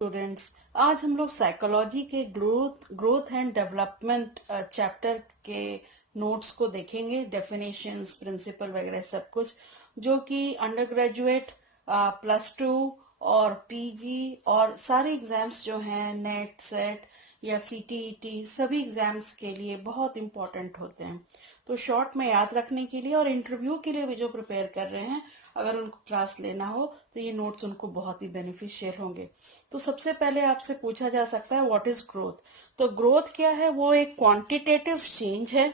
Students, आज हम लोग साइकोलॉजी के ग्रोथ एंड डेवलपमेंट चैप्टर के नोट्स को देखेंगे, डेफिनेशंस, प्रिंसिपल वगैरह सब कुछ, जो कि अंडर ग्रेजुएट, +2 और पीजी और सारे एग्जाम्स जो हैं नेट, सेट या सीटीईटी, सभी एग्जाम्स के लिए बहुत इंपॉर्टेंट होते हैं। तो शॉर्ट में याद रखने के लिए और इंटरव्यू के लिए भी जो प्रिपेयर कर रहे हैं, अगर उनको क्लास लेना हो तो ये नोट्स उनको बहुत ही बेनिफिशियल होंगे। तो सबसे पहले आपसे पूछा जा सकता है व्हाट इज ग्रोथ। तो ग्रोथ क्या है? वो एक क्वांटिटेटिव चेंज है,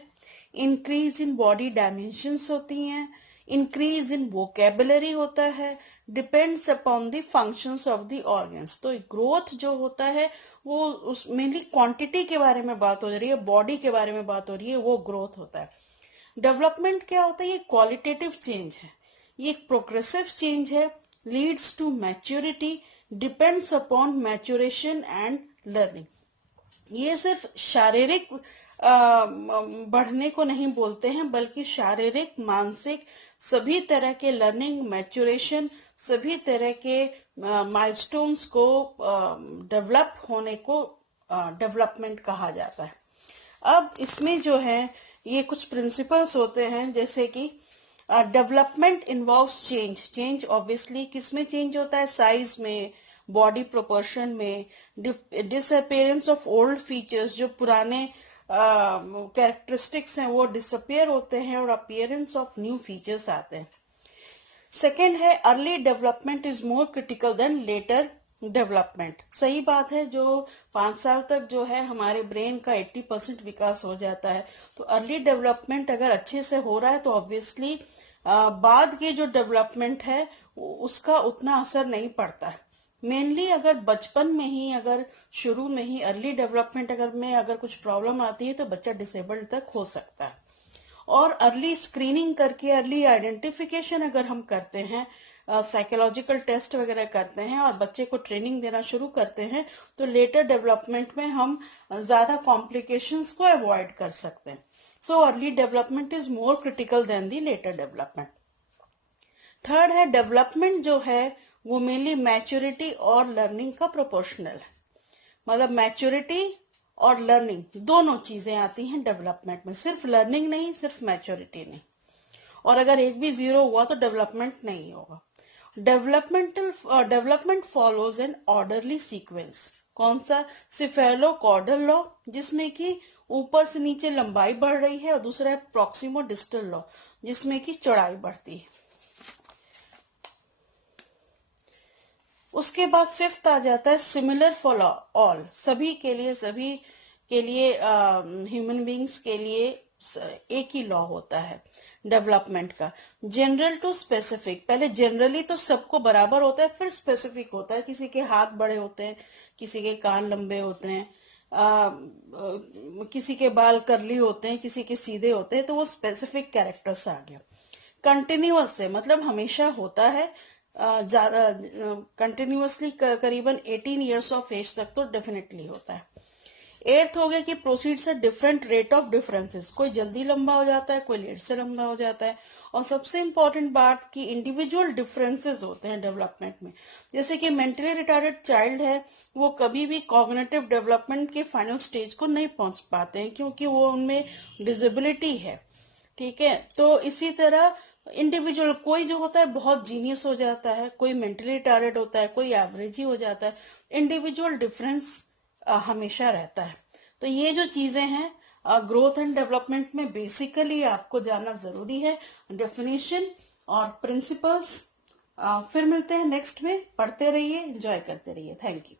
इंक्रीज इन बॉडी डायमेंशंस होती हैं, इंक्रीज इन वोकेबुलरी होता है, depends upon the functions of the organs. तो ग्रोथ जो होता है वो उस मेनली क्वांटिटी के बारे में बात हो रही है, बॉडी के बारे में बात हो रही है, वो ग्रोथ होता है। डेवलपमेंट क्या होता है? ये क्वालिटेटिव चेंज है, ये एक प्रोग्रेसिव चेंज है, leads to maturity, depends upon maturation and learning. ये सिर्फ शारीरिक बढ़ने को नहीं बोलते हैं, बल्कि शारीरिक, मानसिक, सभी तरह के लर्निंग, मैच्योरेशन, सभी तरह के माइलस्टोन्स को डेवलप होने को डेवलपमेंट कहा जाता है। अब इसमें जो है ये कुछ प्रिंसिपल्स होते हैं, जैसे कि डेवलपमेंट इन्वॉल्व्स चेंज ऑब्वियसली किसमें चेंज होता है? साइज में, बॉडी प्रोपोर्शन में, डिसअपियरेंस ऑफ ओल्ड फीचर्स, जो पुराने कैरेक्टरिस्टिक्स हैं वो डिसअपियर होते हैं और अपीयरेंस ऑफ न्यू फीचर्स आते हैं। सेकेंड है early development is more critical than later development. सही बात है, जो 5 साल तक जो है हमारे ब्रेन का 80% विकास हो जाता है। तो अर्ली डेवलपमेंट अगर अच्छे से हो रहा है तो ऑब्वियसली बाद के जो डेवलपमेंट है उसका उतना असर नहीं पड़ता है। मेनली अगर बचपन में ही, अगर शुरू में ही अर्ली डेवलपमेंट अगर कुछ प्रॉब्लम आती है तो बच्चा डिसेबल्ड तक हो सकता है। और अर्ली स्क्रीनिंग करके, अर्ली आइडेंटिफिकेशन अगर हम करते हैं, साइकोलॉजिकल टेस्ट वगैरह करते हैं और बच्चे को ट्रेनिंग देना शुरू करते हैं, तो लेटर डेवलपमेंट में हम ज्यादा कॉम्प्लिकेशंस को अवॉइड कर सकते हैं। So early development is more critical than the later development. Third है डेवलपमेंट जो है वो मेनली मैच्योरिटी और लर्निंग का प्रोपोर्शनल है। मतलब मैच्योरिटी और लर्निंग दोनों चीजें आती हैं डेवलपमेंट में, सिर्फ लर्निंग नहीं, सिर्फ मैच्योरिटी नहीं। और अगर एक भी जीरो हुआ तो डेवलपमेंट नहीं होगा। Development follows an orderly sequence. कौन सा? सिफेलो कॉर्डल लॉ, जिसमें कि ऊपर से नीचे लंबाई बढ़ रही है, और दूसरा है प्रॉक्सिमो डिस्टल लॉ, जिसमें कि चौड़ाई बढ़ती है। उसके बाद फिफ्थ आ जाता है सिमिलर फॉर ऑल, सभी के लिए ह्यूमन बींग्स के लिए एक ही लॉ होता है डेवलपमेंट का। जनरल टू स्पेसिफिक, पहले जनरली तो सबको बराबर होता है, फिर स्पेसिफिक होता है। किसी के हाथ बड़े होते हैं, किसी के कान लंबे होते हैं, किसी के बाल करली होते हैं, किसी के सीधे होते हैं, तो वो स्पेसिफिक कैरेक्टर्स आ गया। कंटिन्यूअस से मतलब हमेशा होता है, ज्यादा कंटिन्यूअसली करीबन 18 ईयर्स ऑफ एज तक तो डेफिनेटली होता है। एर्थ हो गया कि proceeds at different rate of differences, कोई जल्दी लंबा हो जाता है, कोई लेट से लंबा हो जाता है। और सबसे इंपॉर्टेंट बात कि इंडिविजुअल डिफरेंसेस होते हैं डेवलपमेंट में। जैसे कि मेंटली रिटार्डेड चाइल्ड है, वो कभी भी कॉग्निटिव डेवलपमेंट के फाइनल स्टेज को नहीं पहुंच पाते हैं, क्योंकि वो उनमें डिसेबिलिटी है। ठीक है, तो इसी तरह इंडिविजुअल कोई जो होता है बहुत जीनियस हो जाता है, कोई मेंटली रिटार्डेड होता है, कोई एवरेज ही हो जाता है। इंडिविजुअल डिफरेंस हमेशा रहता है। तो ये जो चीजें हैं ग्रोथ एंड डेवलपमेंट में बेसिकली आपको जानना जरूरी है, डेफिनेशन और प्रिंसिपल्स। फिर मिलते हैं नेक्स्ट में, पढ़ते रहिए, एंजॉय करते रहिए। Thank you.